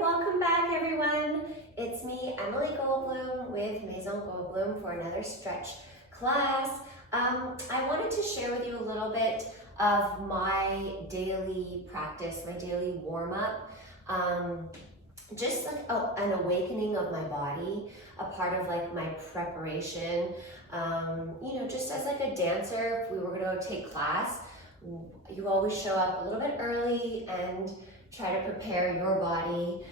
welcome back everyone. It's me, Emily Goldblum with Maison Goldblum for another stretch class. I wanted to share with you a little bit of my daily practice, my daily warm-up. Just like an awakening of my body, a part of like my preparation. Just as like a dancer, if we were gonna take class, you always show up a little bit early and try to prepare your body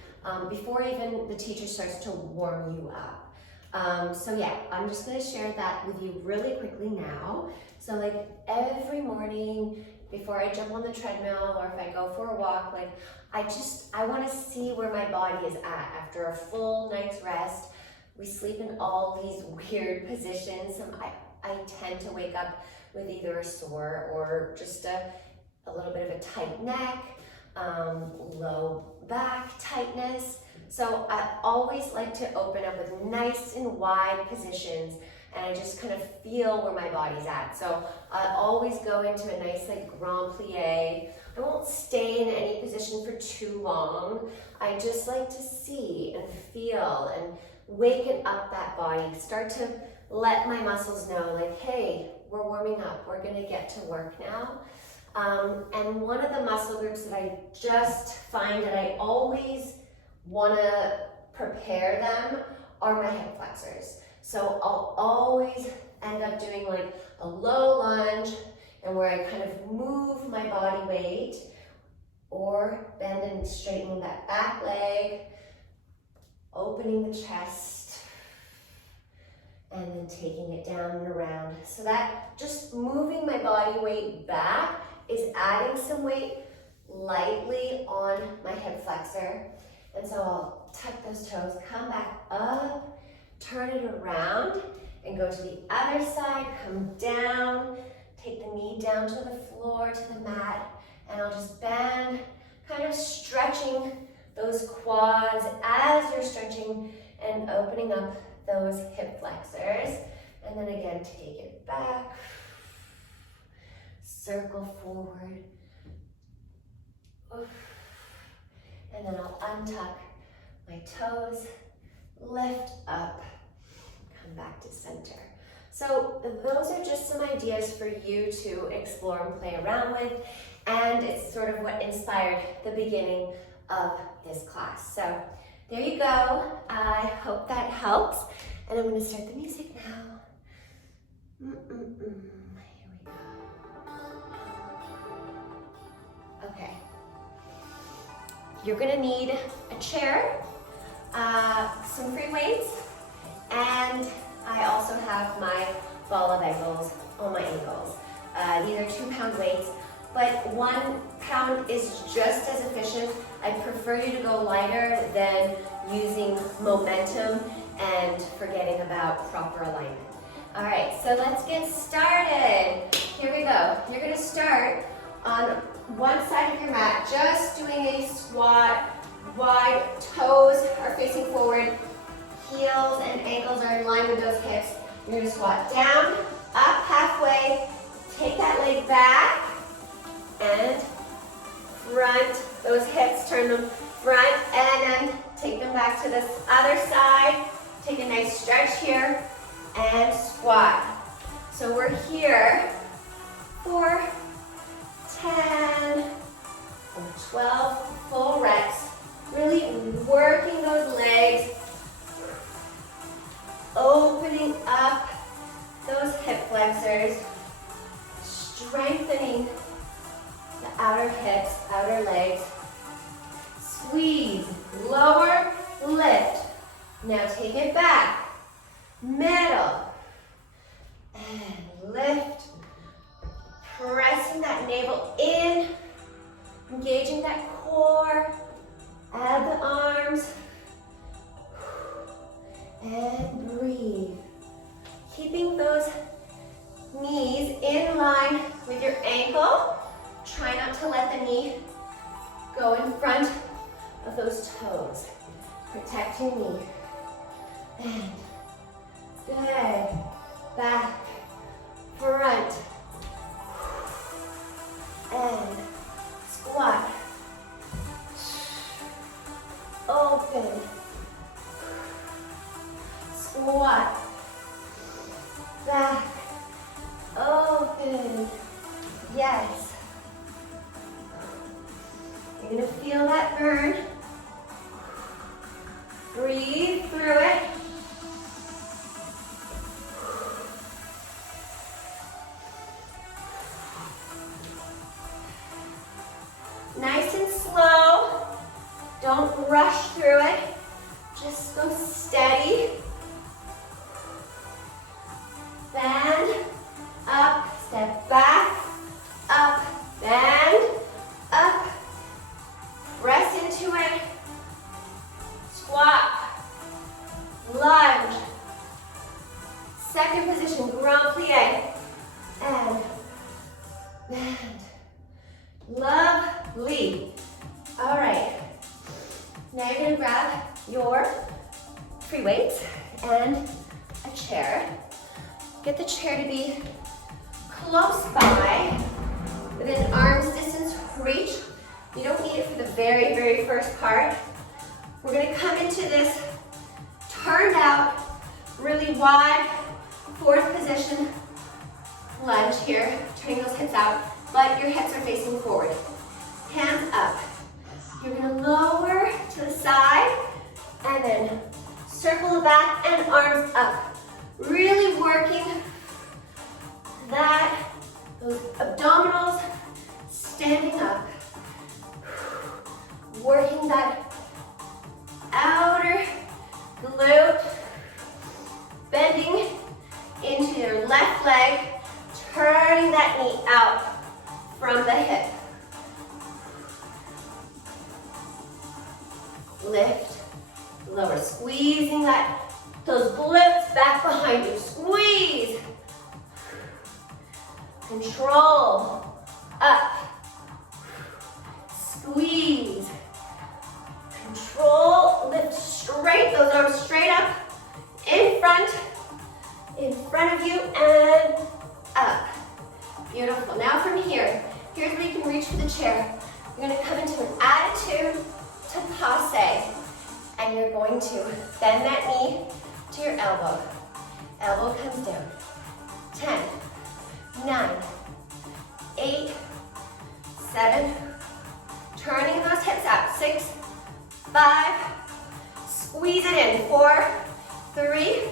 before even the teacher starts to warm you up. So yeah, I'm just gonna share that with you really quickly now. So like every morning before I jump on the treadmill or if I go for a walk, like I wanna see where my body is at after a full night's rest. We sleep in all these weird positions. I tend to wake up with either a sore or just a little bit of a tight neck, low back tightness. So I always like to open up with nice and wide positions, and I just kind of feel where my body's at. So I always go into a nice like grand plie. I won't stay in any position for too long. I just like to see and feel and waken up that body, start to let my muscles know like, hey, we're warming up, we're gonna get to work now. And one of the muscle groups that I just find that I always wanna prepare them are my hip flexors. So I'll always end up doing like a low lunge and where I kind of move my body weight or bend and straighten that back leg, opening the chest, and then taking it down and around. So that just moving my body weight back is adding some weight lightly on my hip flexor. And so I'll tuck those toes, come back up, turn it around, and go to the other side, come down, take the knee down to the floor, to the mat, and I'll just bend, kind of stretching those quads as you're stretching and opening up those hip flexors. And then again, take it back, circle forward, and then I'll untuck my toes, lift up, come back to center. So those are just some ideas for you to explore and play around with, and it's sort of what inspired the beginning of this class. So there you go. I hope that helps. And I'm going to start the music now. Here we go. Okay. You're going to need a chair, some free weights, and I also have my ball of ankles on my ankles. These are 2-pound weights, but 1 pound is just as efficient. I prefer you to go lighter than using momentum and forgetting about proper alignment. All right, so let's get started. Here we go. You're gonna start on one side of your mat, just doing a squat, wide toes are facing forward, heels and ankles are in line with those hips. You're gonna squat down, up halfway, take that leg back, and front, those hips, turn them front, and then take them back to this other side. Take a nice stretch here, and squat. So we're here for 10 or 12 full reps, really working those legs, opening up those hip flexors, strengthening the outer hips, outer legs. Squeeze, lower, lift. Now take it back, middle, and lift. Pressing that navel in, engaging that core, add the arms, and breathe. Keeping those knees in line with your ankle. Try not to let the knee go in front of those toes. Protect your knee. And good. Back, front, and squat. You're gonna feel that burn. Breathe through it. Nice and slow. Don't rush through it. Just go steady. Bend, up, step back, up, bend, up. Press into it. Squat, lunge. Second position, grand plie. And bend. Lovely. All right. Now you're gonna grab your free weights and a chair. Get the chair to be close by, within arm's distance reach. You don't need it for the very, very first part. We're gonna come into this turned out, really wide, fourth position lunge here, turning those hips out, but your hips are facing forward. Hands up. You're gonna lower to the side, and then circle the back and arms up. Really working those abdominals, standing up. Working that outer glute, bending into your left leg, turning that knee out from the hip. Lift, lower, squeezing those glutes back behind you. Squeeze. Control. Up. Squeeze. Control. Lift straight, those arms straight up. In front of you, and up. Beautiful. Now from here, here's where you can reach for the chair. You're going to come into an attitude to passe, and you're going to bend that knee to your elbow. Elbow comes down. 10, 9, 8, 7, turning those hips out. 6, 5, squeeze it in. 4, 3,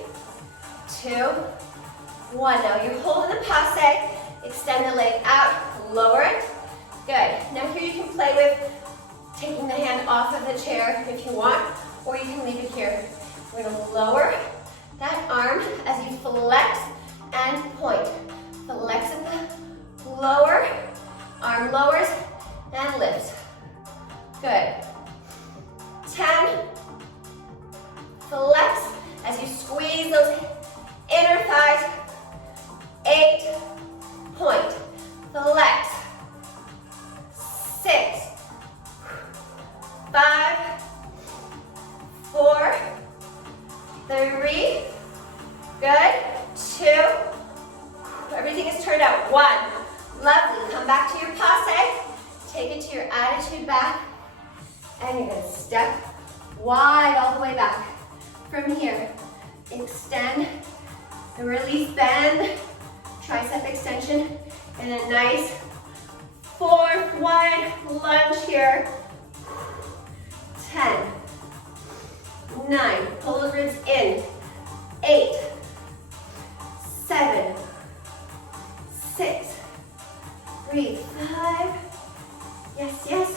2, 1. Now you're holding the passe. Extend the leg out, lower it. Good. Now here you can play with taking the hand off of the chair if you want, or you can leave it here. We're gonna lower that arm as you flex and point. Flex it, lower, arm lowers and lifts. Good. 10, flex as you squeeze those inner thighs. 8, point, flex. 6, 5, 4, 3, good, 2, everything is turned out, 1, lovely, come back to your passe, take it to your attitude back, and you're gonna step wide all the way back. From here, extend and release, bend, tricep extension, and a nice fourth wide lunge here. 10, 9, pull those ribs in. 8, 7, 6, breathe. 5, yes, yes,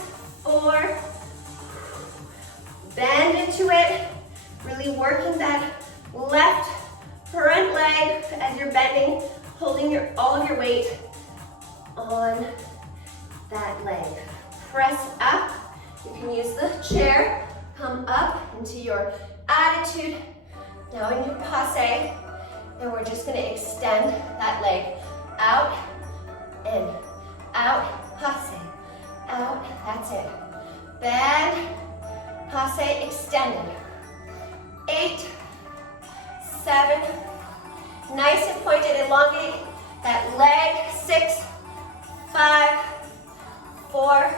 4, bend into it, really working that left front leg as you're bending, holding all of your weight on that leg. Press up. You can use the chair. Come up into your attitude. Now in your passe. And we're just going to extend that leg out, in, out, passe, out. That's it. Bend, passe, extended. 8, 7, nice and pointed, elongate that leg. 6, 5, 4,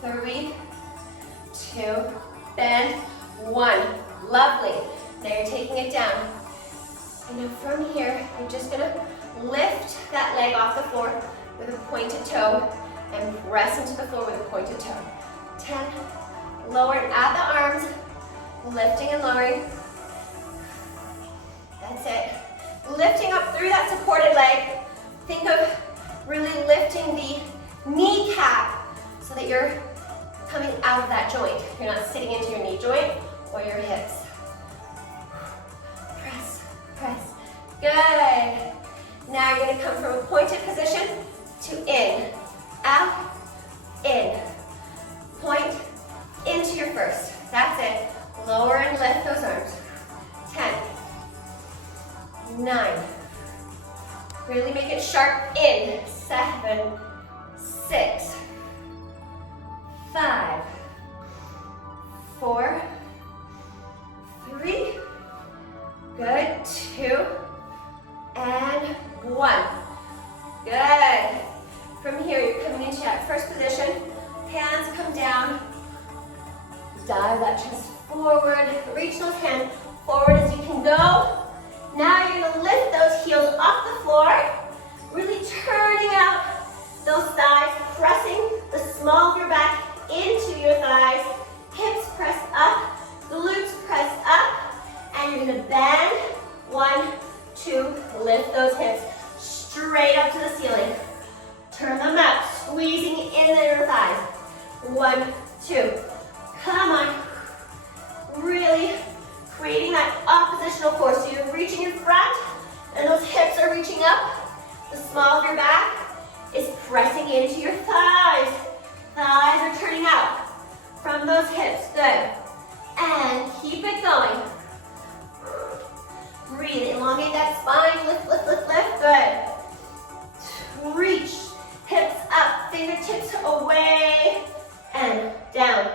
3, 2, bend, 1. Lovely. Now you're taking it down. And now from here, you're just gonna lift that leg off the floor with a pointed toe and press into the floor with a pointed toe. 10. Lower and add the arms, lifting and lowering. That's it. Lifting up through that supported leg. Think of really lifting the kneecap so that you're coming out of that joint. You're not sitting into your knee joint or your hips. Press, press. Good. Now you're going to come from a pointed position to in, out, in. Point into your first. That's it. Lower and lift those arms. 10, 9. Really make it sharp in. 7, 6, 5, 4, 3. Good. 2 and 1. Good. From here, you're coming into that first position. Hands come down. Dive that chest forward. Reach those hands forward as you can go. Now you're going to lift those heels off the floor. Really turning out those thighs, pressing the small of your back into your thighs. Hips press up, glutes press up, and you're going to bend. 1, 2, lift those hips straight up to the ceiling. Turn them out, squeezing in the inner thighs. 1, 2. Come on. Really creating that oppositional force. So you're reaching in front, and those hips are reaching up. The small of your back is pressing into your thighs. Thighs are turning out from those hips. Good. And keep it going. Breathe. Elongate that spine. Lift, lift, lift, lift. Good. Reach. Hips up. Fingertips away. And down.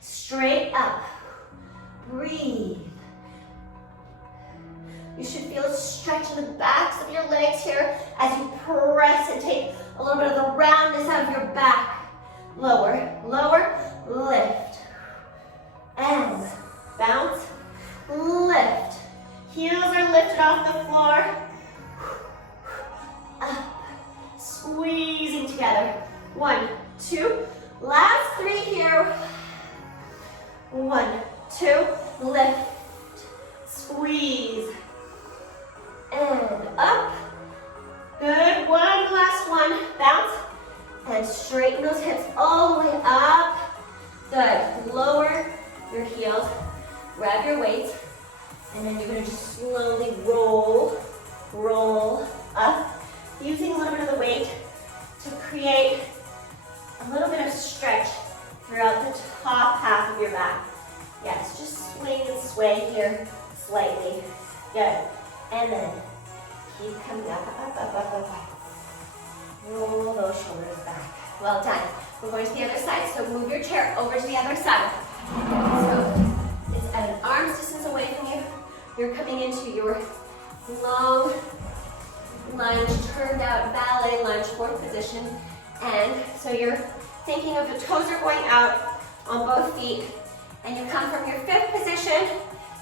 Straight up. Breathe. You should feel a stretch in the backs of your legs here as you press and take a little bit of the roundness out of your back. Lower, lower, lift. And bounce, lift. Heels are lifted off the floor. Up, squeezing together. 1, 2, last 3 here. 1, 2, lift, squeeze, and up. Good, last one, bounce, and straighten those hips all the way up. Good, lower your heels, grab your weights, and then you're gonna just slowly roll up, using a little bit of the weight to create a little bit of stretch throughout the top half of your back. Yes, just swing and sway here slightly. Good. And then keep coming up. Roll those shoulders back. Well done. We're going to the other side, so move your chair over to the other side. So it's at an arm's distance away from you. You're coming into your long lunge, turned out ballet lunge, 4th position. And so you're thinking of the toes are going out on both feet. And you come from your 5th position,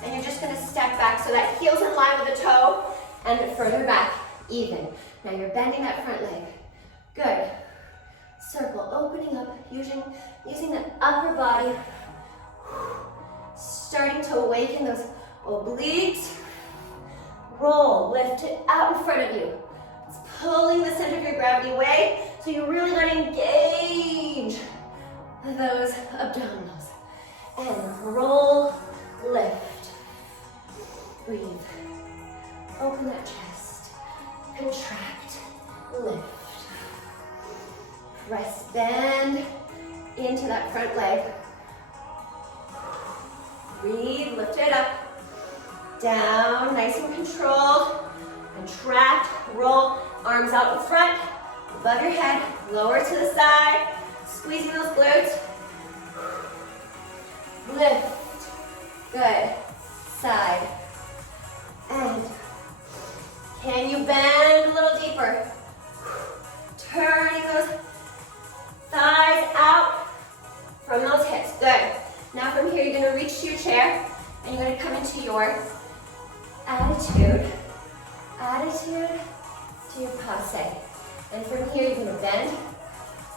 and you're just going to step back so that heel's in line with the toe, and further back, even. Now you're bending that front leg. Good. Circle, opening up, using the upper body. Starting to awaken those obliques. Roll, lift it out in front of you. It's pulling the center of your gravity away, so you really got to engage those abdominals. And roll, lift, breathe, open that chest, contract, lift, press, bend into that front leg, breathe, lift it up, down, nice and controlled, contract, roll, arms out in front, above your head, lower to the side, squeezing those glutes. Lift. Good. Side. And can you bend a little deeper? Turning those thighs out from those hips. Good. Now from here, you're going to reach to your chair, and you're going to come into your attitude to your passe. And from here, you're going to bend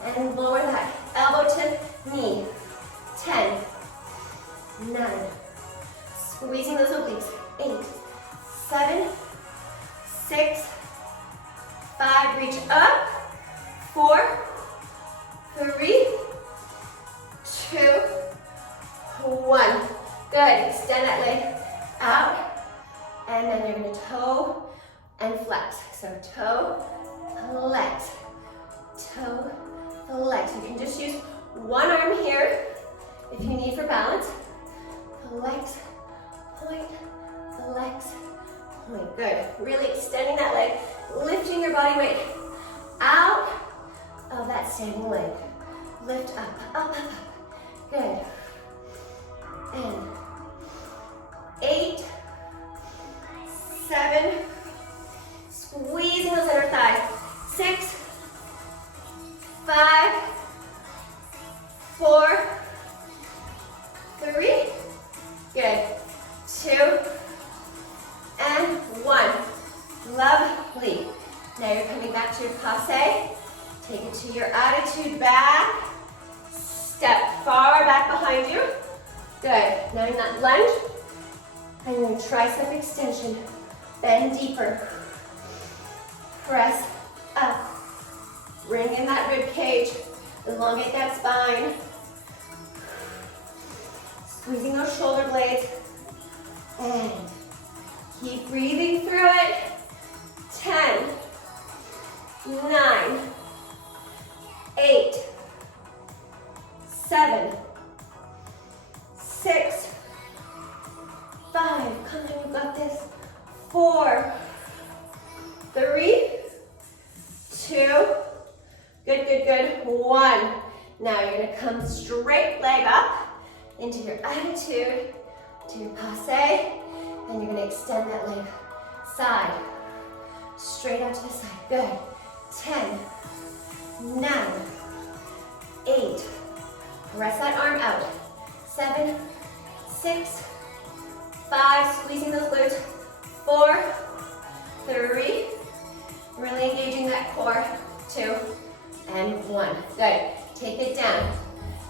and lower that elbow to knee. 9. Squeezing those obliques. 8, 7, 6, 5. Reach up. 4, 3, 2, 1. Good. Extend that leg out. And then you're going to toe and flex. So toe, flex, toe, flex. You can just use one arm here if you need for balance. Flex, point, flex, point. Good. Really extending that leg, lifting your body weight out of that standing leg. Lift up, up, up, up. Good. And 8, 7, squeezing those inner thighs. 6, 5, 4, 3, good. 2, and 1. Lovely. Now you're coming back to your passe. Take it to your attitude back. Step far back behind you. Good. Now in that lunge, and your tricep extension. Bend deeper. Press up. Bring in that rib cage. Elongate that spine. Squeezing those shoulder blades. And keep breathing through it. 10, 9, 8, 7, 6, 5. Come on, you got this. 4, 3, 2. Good, good, good. 1. Now you're gonna come straight leg up into your attitude, to your passe, and you're gonna extend that leg side, straight out to the side. Good. 10, 9, 8. Press that arm out. 7, 6, 5. Squeezing those glutes. 4, 3. Really engaging that core. 2, and 1. Good. Take it down.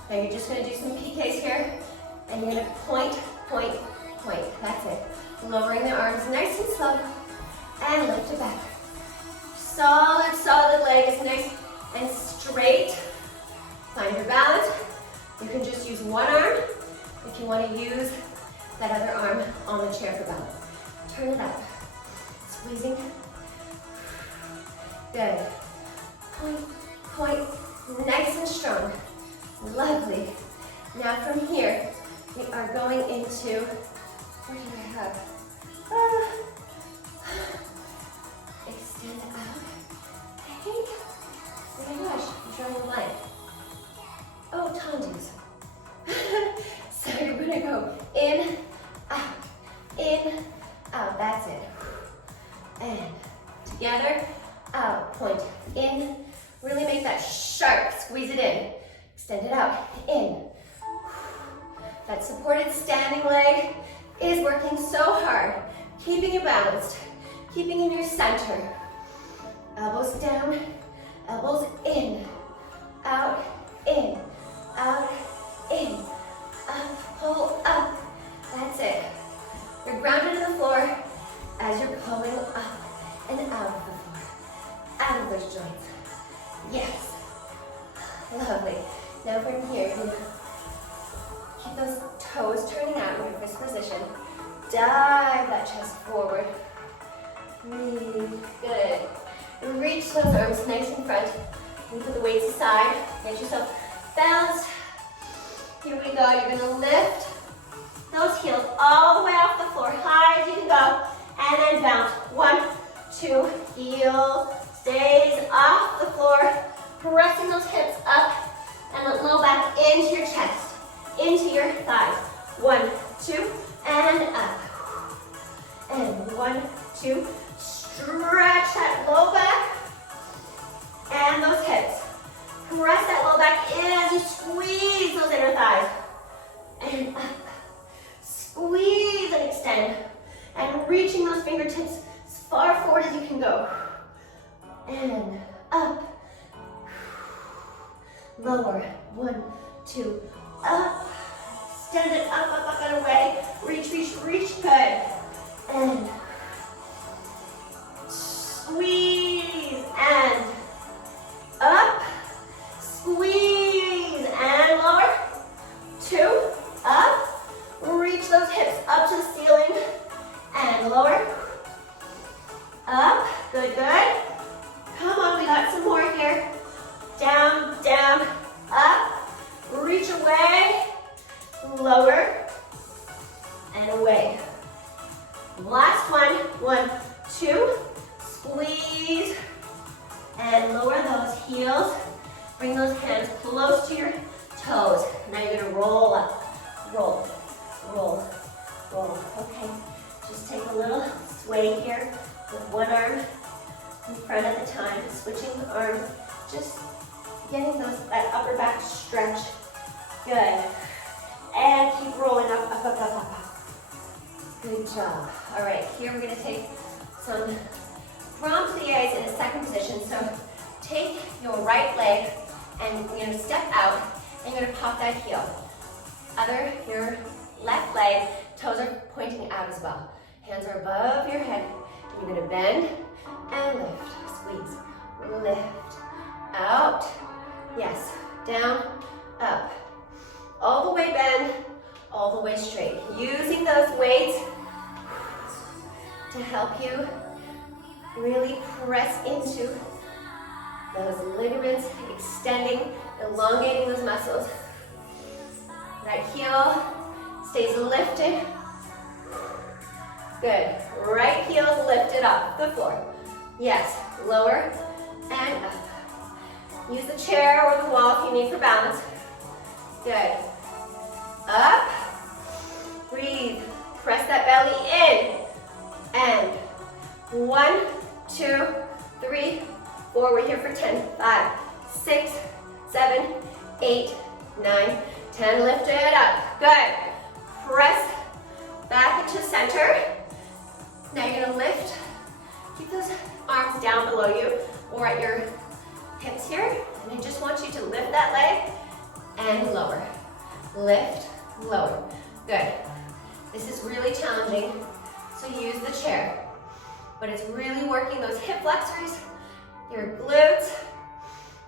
Now you're just going to do some PKs here, and you're going to point, point, point. That's it. Lowering the arms nice and slow, and lift it back. Solid, solid leg is nice and straight. Find your balance. You can just use one arm if you want to use that other arm on the chair for balance. Turn it up. Squeezing. Good. Point, point. Nice and strong. Lovely. Now from here, we are going into, what do I have? Extend out. I think, oh my gosh, I'm drawing a line. Oh, tendus. So you're gonna go in, out, that's it. And together, out, point, in. Really make that sharp, squeeze it in. Extend it out, in. That supported standing leg is working so hard, keeping you balanced, keeping in your center. Elbows down, elbows in, out, in, out, in, up, pull up. That's it. You're grounded to the floor as you're pulling up and out of the floor, out of those joints. Yes. Lovely. Now from here, you're gonna keep those toes turning out in your wrist position. Dive that chest forward. Breathe. Good. Reach those arms nice in front. And put the weights aside. Get yourself balanced. Here we go. You're gonna lift those heels all the way off the floor, high as you can go, and then bounce. 1, 2, heel stays off the floor, pressing those hips up, and the low back into your chest, into your thighs. 1, 2, and up. And 1, 2, stretch that low back, and those hips. Press that low back in as you squeeze those inner thighs. And up. Squeeze and extend. And reaching those fingertips as far forward as you can go. And up. Lower. 1, 2, up. extend it up, up, up, and away. Reach, reach, reach, good. And squeeze, and up, squeeze, and lower. 2, up, reach those hips up to the ceiling, and lower. Up, good, good. Come on, we got some more here. Down, down, up, reach away, lower, and away. Last one, 1, 2, squeeze, and lower those heels. Bring those hands close to your toes. Now you're gonna roll up, roll, roll, roll. Okay, just take a little sway here with one arm in front at a time, switching the arms, just getting that upper back stretch. Good. And keep rolling up, up, up, up, up, up. Good job. All right, here we're gonna take some prompt pliés in a second position. So take your right leg and you're gonna step out and you're gonna pop that heel. Your left leg, toes are pointing out as well. Hands are above your head. You're gonna bend and lift, squeeze, lift, out, yes, down, up, all the way bend, all the way straight. Using those weights to help you really press into those ligaments, extending, elongating those muscles. That heel stays lifted. Good. Right heel lifted off the floor. Yes. Lower and up. Use the chair or the wall if you need for balance. Good. Up. Breathe. Press that belly in. And 1, 2, 3, 4. We're here for 10. 5, 6, 7, 8, 9, 10. Lift it up. Good. Press back into center. Now you're gonna lift. Keep those arms down below you or at your hips here. And I just want you to lift that leg and lower. Lift, lower. Good. This is really challenging, so use the chair. But it's really working those hip flexors, your glutes,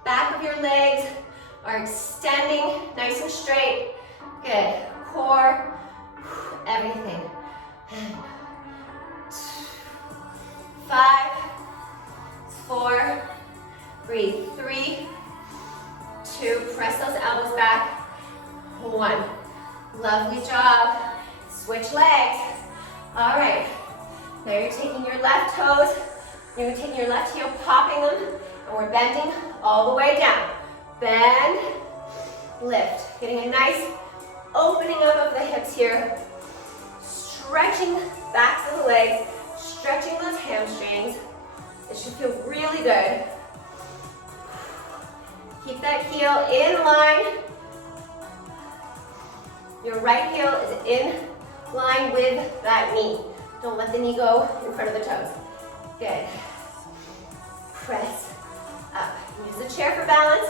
back of your legs are extending nice and straight. Good. Core, everything. 5, 4, breathe. 3, 2, press those elbows back. 1. Lovely job. Switch legs. All right. Now you're taking your left toes, you're taking your left heel, popping them, and we're bending all the way down. Bend, lift. Getting a nice opening up of the hips here. Stretching backs of the legs, stretching those hamstrings. It should feel really good. Keep that heel in line. Your right heel is in line with that knee. Don't let the knee go in front of the toes. Good. Press up. Use the chair for balance.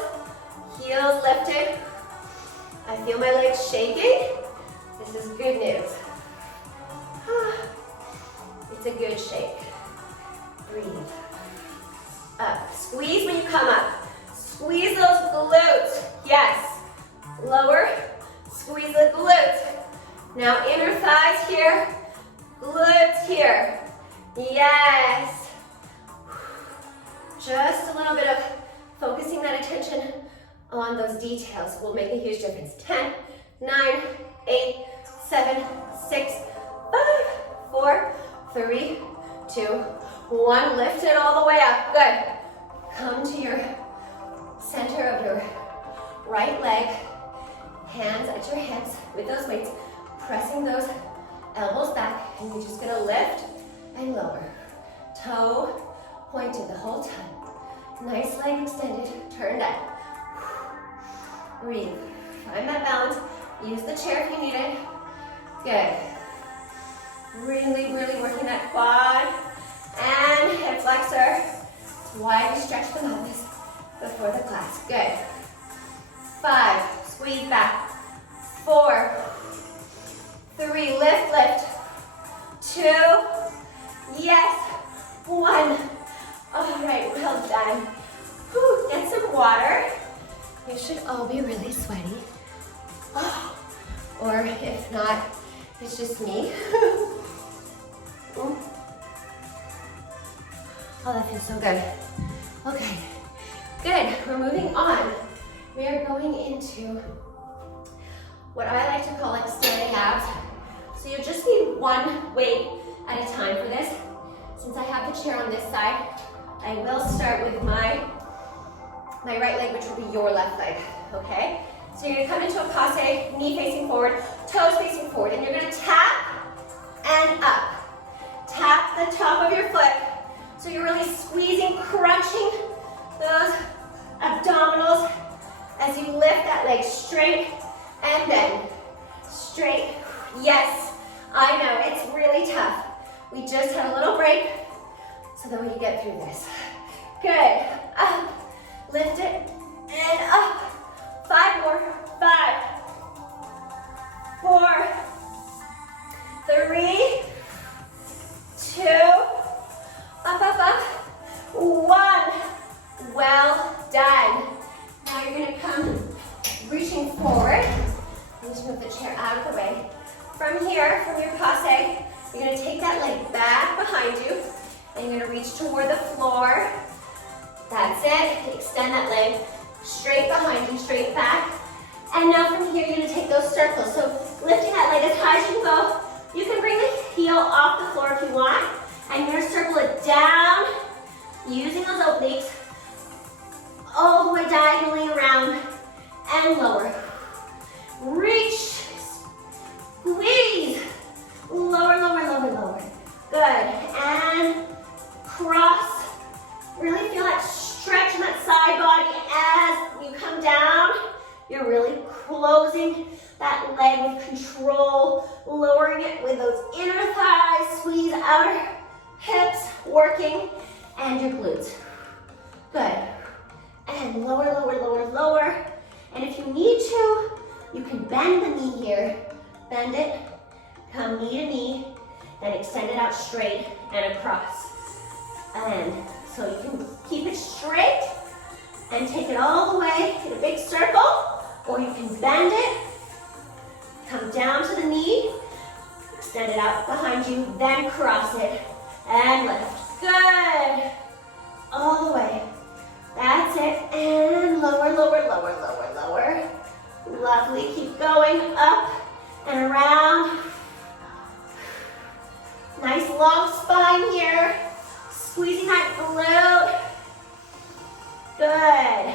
Heels lifted. I feel my legs shaking. This is good news. It's a good shake. Breathe. Up. Squeeze when you come up. Squeeze those glutes. Yes. Lower. Squeeze the glutes. Now inner thighs here. Glutes here. Yes. Just a little bit of focusing that attention on those details will make a huge difference. 10, 9, 8, 7, 6, 5, 4, 3, 2, 1. Lift it all the way up. Good. Come to your center of your right leg. Hands at your hips with those weights. Pressing those elbows back. And you're just going to lift and lower. Toe pointed the whole time. Nice leg extended. Turn down. Breathe. Find that balance. Use the chair if you need it. Good. Really, really working that quad and hip flexor. It's why we stretch the pelvis before the class. Good. 5. Squeeze back. 4. 3, lift. 2, yes. 1. All right, well done. Whew, get some water. You should all be really sweaty. Oh, or if not, it's just me. Oh, that feels so good. Okay, good. We're moving on. We are going into what I like to call expanding abs. So you just need one weight at a time for this. Since I have the chair on this side, I will start with my right leg, which will be your left leg, okay? So you're gonna come into a passe, knee facing forward, toes facing forward, and you're gonna tap and up. Tap the top of your foot. So you're really squeezing, crunching those abdominals as you lift that leg straight and then straight. Yes, I know, it's really tough. We just had a little break so that we can get through this. Good, up, lift it, and up. 5 more, 5, 4, 3, 2, up, 1. Well done. Now you're gonna come reaching forward. Just move the chair out of the way. From here, from your passe, you're gonna take that leg back behind you and you're gonna reach toward the floor. That's it. Extend that leg straight behind you, straight back. And now from here, you're gonna take those circles. So lifting that leg as high as you can go. You can bring the heel off the floor if you want. And you're gonna circle it down, using those obliques, all the way diagonally around and lower. Reach, squeeze, lower. Good, and cross. Really feel that stretch in that side body as you come down. You're really closing that leg with control, lowering it with those inner thighs, squeeze outer hips, working, and your glutes. Good, and lower. And if you need to, you can bend the knee here. Bend it, come knee to knee, then extend it out straight and across. And so you can keep it straight and take it all the way in a big circle, or you can bend it, come down to the knee, extend it out behind you, then cross it and lift. Good. All the way. That's it. And lower. Lovely. Keep going up and around. Nice long spine here. Squeezing that glute. Good.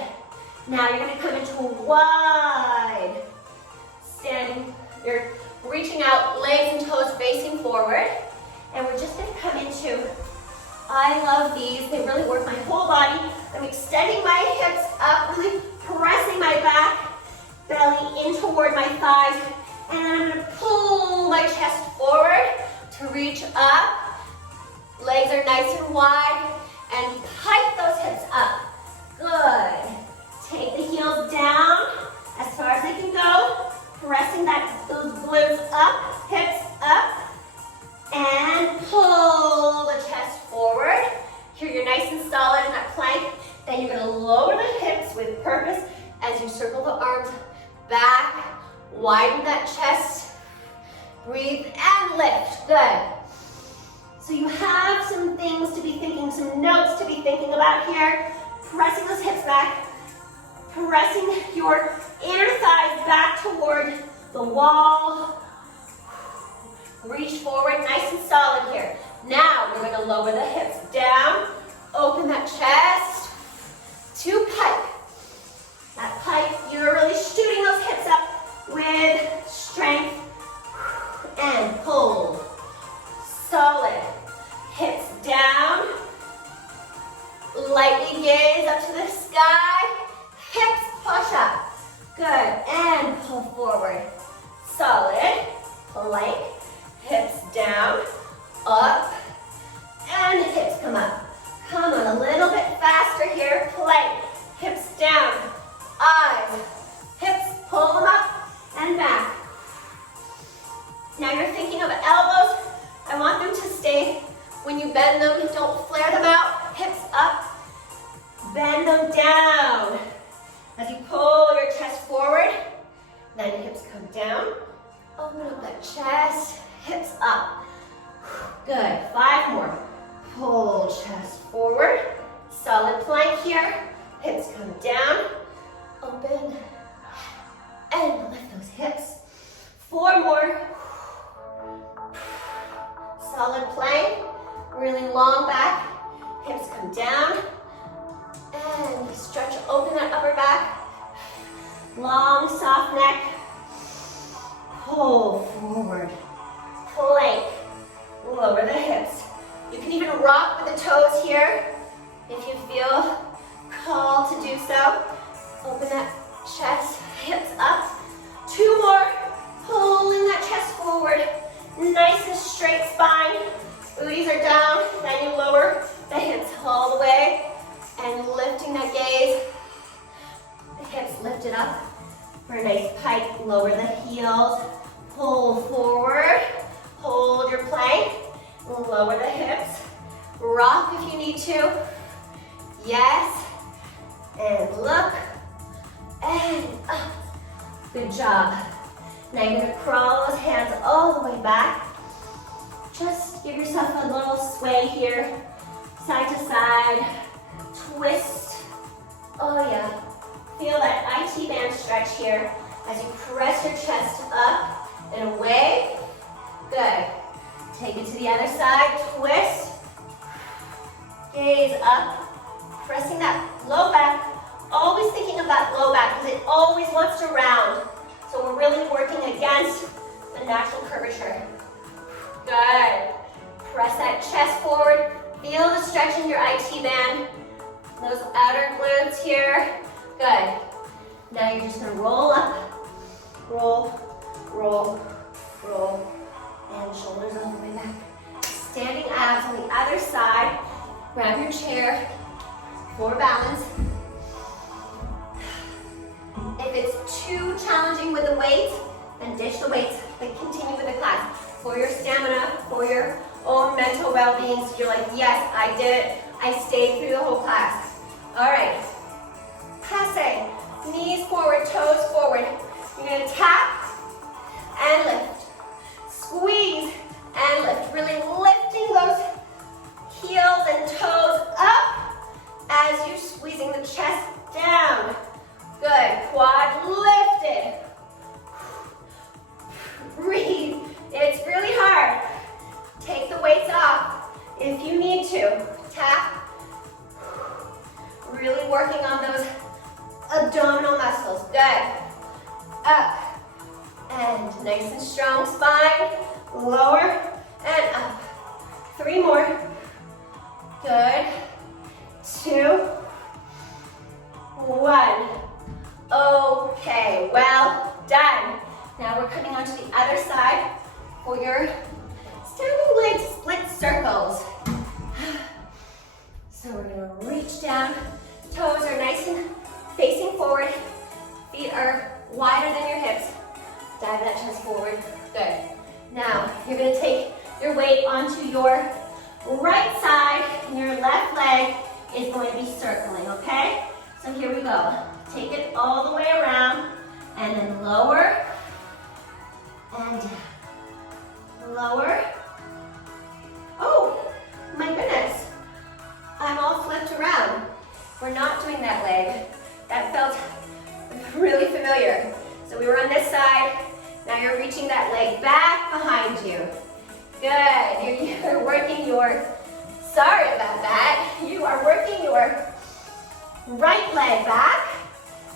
Now you're gonna come into a wide standing. You're reaching out, legs and toes facing forward. And we're just gonna come into, I love these. They really work my whole body. I'm extending my hips up, really pressing my back, belly in toward my thighs. And then I'm gonna pull my chest forward to reach up. Legs are nice and wide, and pipe those hips up. Good. Take the heels down as far as they can go, pressing those glutes up, hips up, and pull the chest forward. Here you're nice and solid in that plank. Then you're gonna lower the hips with purpose as you circle the arms back, widen that chest, breathe and lift. Good. So you have some things to be thinking, some notes to be thinking about here. Pressing those hips back, pressing your inner thighs back toward the wall. Reach forward, nice and solid here. Now you're gonna lower the hips down, open that chest to pipe. That pipe, you're really shooting those hips up with strength and pull. Solid. Hips down. Lightly gaze up to the sky. Hips push up. Good. And pull forward. Solid. Plank. Hips down. Up. And hips come up. Come on, a little bit faster here. Plank. Hips down. Eyes. Hips pull them up and back. down. As you pull your chest forward, then your hips come down. Open up that chest, hips up. Good, 5 more. Pull chest forward. Solid plank here. Hips come down. Open. And lift those hips. 4 more. Solid plank. Really long back. Hips come down. And stretch, open that upper back. Long, soft neck. Pull forward. Plank. Lower the hips. You can even rock with the toes here if you feel called to do so. Open that chest, hips up. 2 more. Pulling that chest forward. Nice and straight spine. Booties are down. Then you lower the hips all the way. And lifting that gaze. The hips lifted up for a nice pike. Lower the heels. Pull forward. Hold your plank. Lower the hips. Rock if you need to. Yes. And look. And up. Good job. Now you're going to crawl those hands all the way back. Just give yourself a little sway here. Side to side. Twist. Oh yeah. Feel that IT band stretch here as you press your chest up and away. Good. Take it to the other side. Twist. Gaze up. Pressing that low back. Always thinking of that low back because it always wants to round. So we're really working against the natural curvature. Good. Press that chest forward. Feel the stretch in your IT band. Those outer glutes here. Good. Now you're just going to roll up. Roll, roll, roll. And shoulders all the way back. Standing abs on the other side. Grab your chair for balance. If it's too challenging with the weight, then ditch the weights, but continue with the class. For your stamina, for your own mental well-being, so you're like, yes, I did it. I stayed through the whole class. All right. Passe. Knees forward, toes forward. You're going to tap and lift. Squeeze and lift. Really lifting those heels and toes up as you're squeezing the chest down. Good. Quad lifted. Breathe. It's really hard. Take the weights off if you need to. Tap. Really working on those abdominal muscles. Good. Up. And nice and strong spine. Lower and up. 3 more. Good. 2. 1. Okay, well done. Now we're coming onto the other side for your standing leg split circles. So we're going to reach down. Toes are nice and facing forward. Feet are wider than your hips. Dive that chest forward. Good. Now you're going to take your weight onto your right side and your left leg is going to be circling, okay? So here we go. Take it all the way around and then lower and down. Lower. Oh, my goodness. I'm all flipped around. We're not doing that leg. That felt really familiar. So we were on this side. Now you're reaching that leg back behind you. Good. You're working your, sorry about that. You are working your right leg back.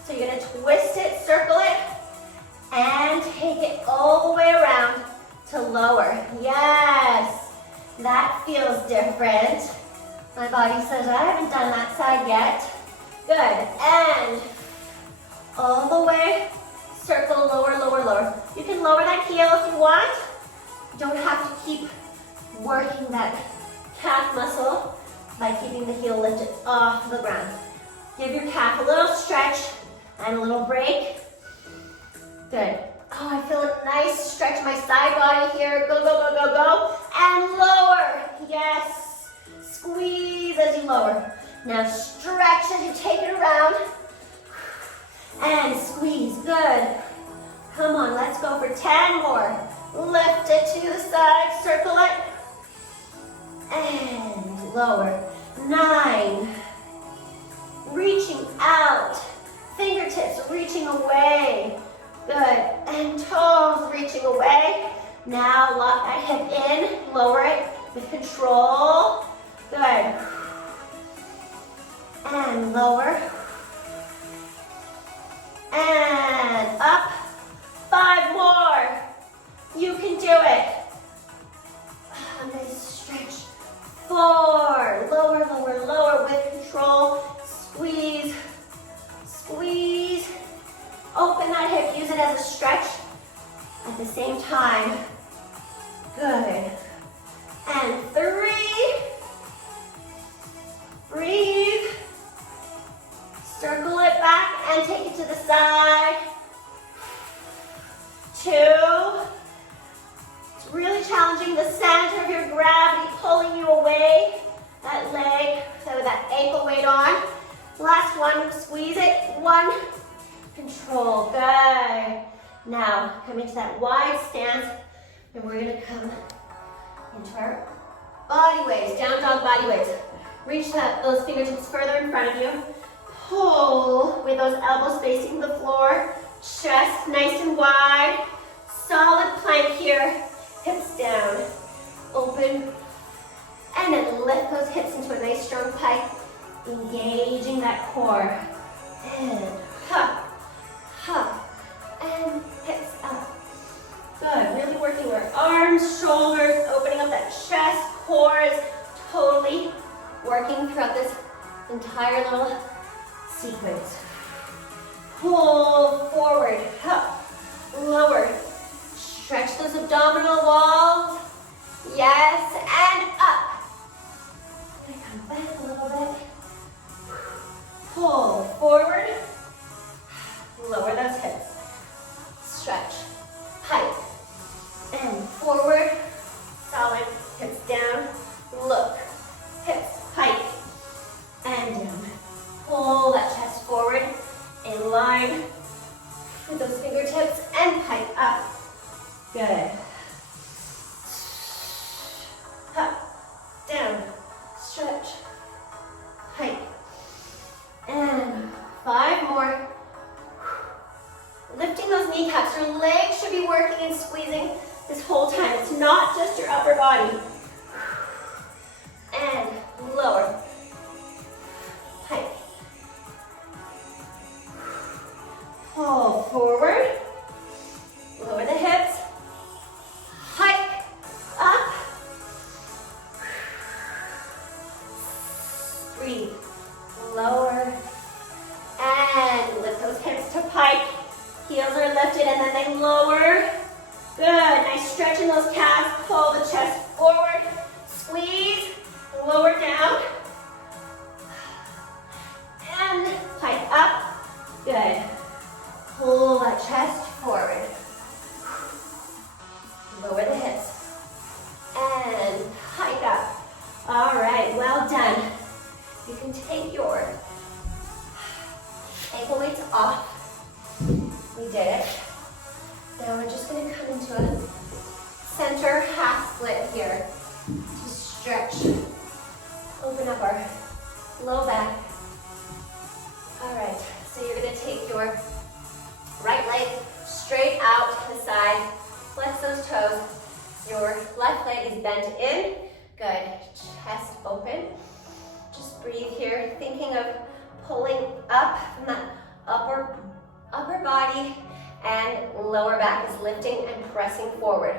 So you're going to twist it, circle it, and take it all the way around to lower. Yes, that feels different. My body says, I haven't done that side yet. Good, and all the way, circle, lower, lower, lower. You can lower that heel if you want. You don't have to keep working that calf muscle by keeping the heel lifted off the ground. Give your calf a little stretch and a little break. Good. Oh, I feel a nice stretch in my side body here. Go, go, go, go, go. And lower. Yes. Squeeze as you lower. Now stretch as you take it around. And squeeze, good. Come on, let's go for 10 more. Lift it to the side, circle it. And lower. 9. Reaching out. Fingertips reaching away. Good. And toes reaching away. Now lock that hip in. Lower it with control. Good. And lower. And up. 5 more. You can do it. Nice stretch. 4. Lower, lower, lower with control. Squeeze. Squeeze. Open that hip. Use it as a stretch at the same time. Good. And 3. Breathe. Circle it back and take it to the side. 2. It's really challenging the center of your gravity, pulling you away. That leg, so with that ankle weight on. Last one, squeeze it. 1. Control, good. Now, come into that wide stance, and we're gonna come into our body weights, down dog body weights. Reach those fingertips further in front of you. Pull with those elbows facing the floor. Chest nice and wide. Solid plank here. Hips down. Open. And then lift those hips into a nice strong pike. Engaging that core. And up. Up. And hips up. Good. Really working our arms, shoulders, opening up that chest. Core is totally working throughout this entire little sequence. Pull forward, up, lower. Stretch those abdominal walls. Yes, and up. Come back a little bit. Pull forward. Lower those hips. Stretch, pike, and forward. Solid, hips down. Look, hips, pike, and down. Pull that chest forward in line with those fingertips and pike up. Good. Up, down, stretch, pike. And 5 more. Lifting those kneecaps. Your legs should be working and squeezing this whole time. It's not just your upper body. And lower. Pike. Pull forward. Lower the hips. Hike. Up. Breathe. Lower. And lift those hips to pike. Heels are lifted and then they lower. Good. Nice stretch in those calves. Pull the chest forward. Squeeze. Lower down. And pike up. Good. Pull that chest forward. Lower the hips. And hike up. All right, well done. You can take your ankle weights off. We did it. Now we're just going to come into a center half split here to stretch. Open up our low back. All right, so you're going to take your right leg straight out to the side. Flex those toes. Your left leg is bent in. Good. Chest open. Just breathe here, thinking of pulling up from that upper body, and lower back is lifting and pressing forward.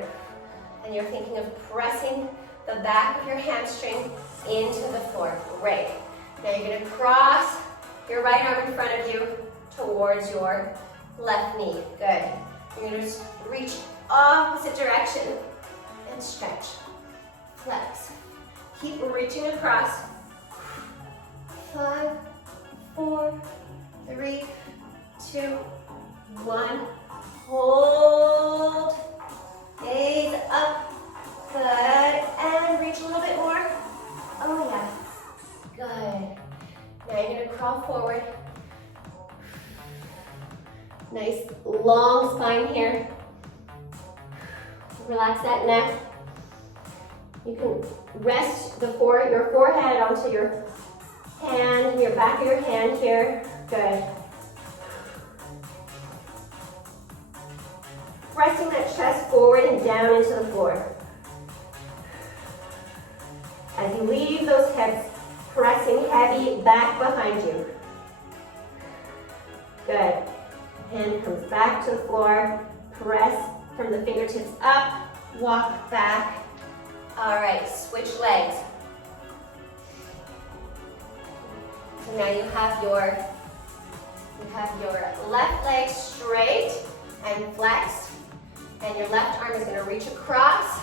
And you're thinking of pressing the back of your hamstring into the floor. Great. Now you're going to cross your right arm in front of you towards your left knee. Good. You're going to just reach opposite direction and stretch. Flex. Keep reaching across. 5, 4, 3, 2, 1. Hold. Gaze up. Good. And reach a little bit more. Oh yeah. Good. Relax that neck. You can rest your forehead onto your hand, your back of your hand here. Good. Pressing that chest forward and down into the floor. As you leave those hips, pressing heavy back behind you. Good. Hand comes back to the floor. Press from the fingertips up, walk back. All right, switch legs. So now you have your left leg straight and flexed, and your left arm is going to reach across,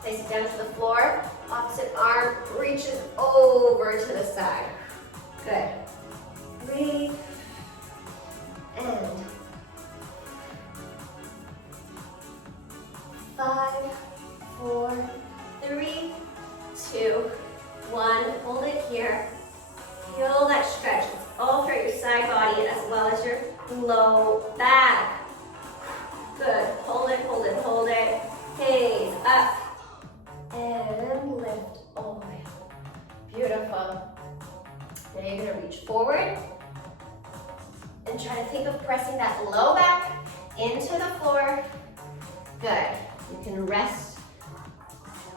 place it down to the floor. Opposite arm reaches over to the side. Good. Breathe. And 5, 4, 3, 2, 1. Hold it here. Feel that stretch. It's all through your side body as well as your low back. Good. Hold it, hold it, hold it. Gaze up. And lift all the way up. Beautiful. Now you're going to reach forward and try to think of pressing that low back into the floor. Good. You can rest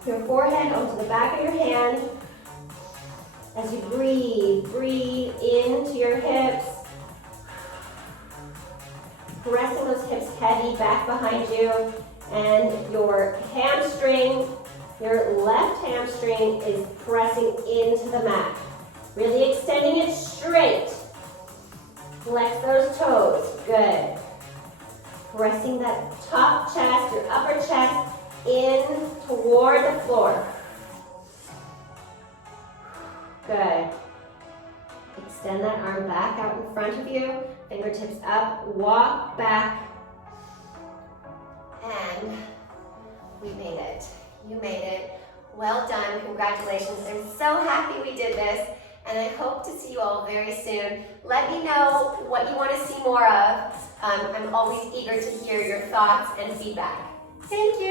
your forehead onto the back of your hand. As you breathe, breathe into your hips. Pressing those hips heavy back behind you. And your hamstring, your left hamstring is pressing into the mat. Really extending it straight. Flex those toes. Good. Pressing that top chest, your upper chest, in toward the floor. Good. Extend that arm back out in front of you. Fingertips up. Walk back. And we made it. You made it. Well done. Congratulations. I'm so happy we did this. And I hope to see you all very soon. Let me know what you want to see more of. I'm always eager to hear your thoughts and feedback. Thank you.